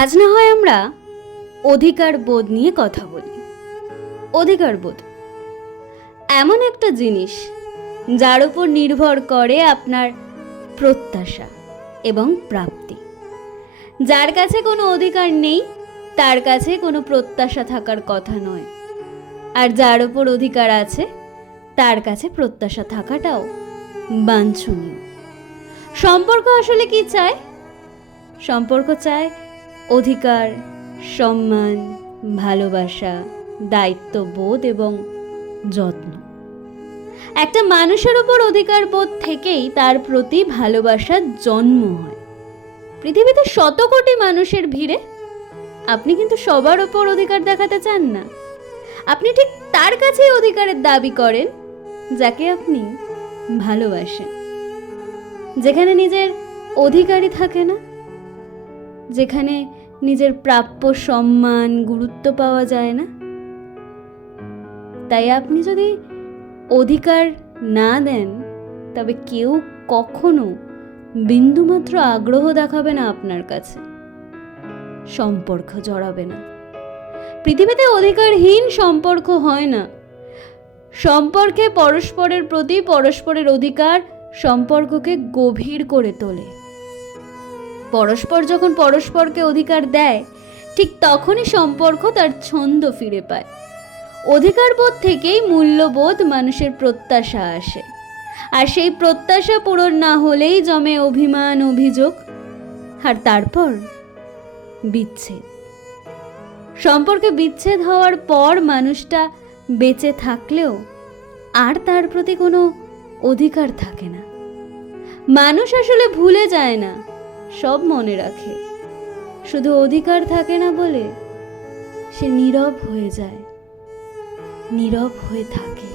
আজ না হয় আমরা অধিকার বোধ নিয়ে কথা বলি। অধিকার বোধ এমন একটা জিনিস যার উপর নির্ভর করে আপনার প্রত্যাশা এবং প্রাপ্তি। যার কাছে কোনো অধিকার নেই তার কাছে কোনো প্রত্যাশা থাকার কথা নয়, আর যার উপর অধিকার আছে তার কাছে প্রত্যাশা থাকাটাও বাঞ্ছনীয়। সম্পর্ক আসলে কি চায়? সম্পর্ক চায় অধিকার, সম্মান, ভালোবাসা, দায়িত্ববোধ এবং যত্ন। একটা মানুষের উপর অধিকার বোধ থেকেই তার প্রতি ভালোবাসার জন্ম হয়। পৃথিবীতে শত কোটি মানুষের ভিড়ে আপনি কিন্তু সবার ওপর অধিকার দেখাতে চান না। আপনি ঠিক তার কাছেই অধিকারের দাবি করেন যাকে আপনি ভালোবাসেন। যেখানে নিজের অধিকারই থাকে না, যেখানে নিজের প্রাপ্য সম্মান, গুরুত্ব পাওয়া যায় না। তাই আপনি যদি অধিকার না দেন তবে কেউ কখনো বিন্দুমাত্র আগ্রহ দেখাবে না আপনার কাছে, সম্পর্ক জড়াবে না। পৃথিবীতে অধিকারহীন সম্পর্ক হয় না। সম্পর্কে পরস্পরের প্রতি পরস্পরের অধিকার সম্পর্ককে গভীর করে তোলে। পরস্পর যখন পরস্পরকে অধিকার দেয় ঠিক তখনই সম্পর্ক তার ছন্দ ফিরে পায়। অধিকারবোধ থেকেই মূল্যবোধ, মানুষের প্রত্যাশা আসে, আর সেই প্রত্যাশা পূরণ না হলেই জমে অভিমান, অভিযোগ, আর তারপর বিচ্ছেদ। সম্পর্কে বিচ্ছেদ হওয়ার পর মানুষটা বেঁচে থাকলেও আর তার প্রতি কোনো অধিকার থাকে না। মানুষ আসলে ভুলে যায় না, সব মনে রাখে। শুধু অধিকার থাকে না বলে সে নীরব হয়ে যায়, নীরব হয়ে থাকে।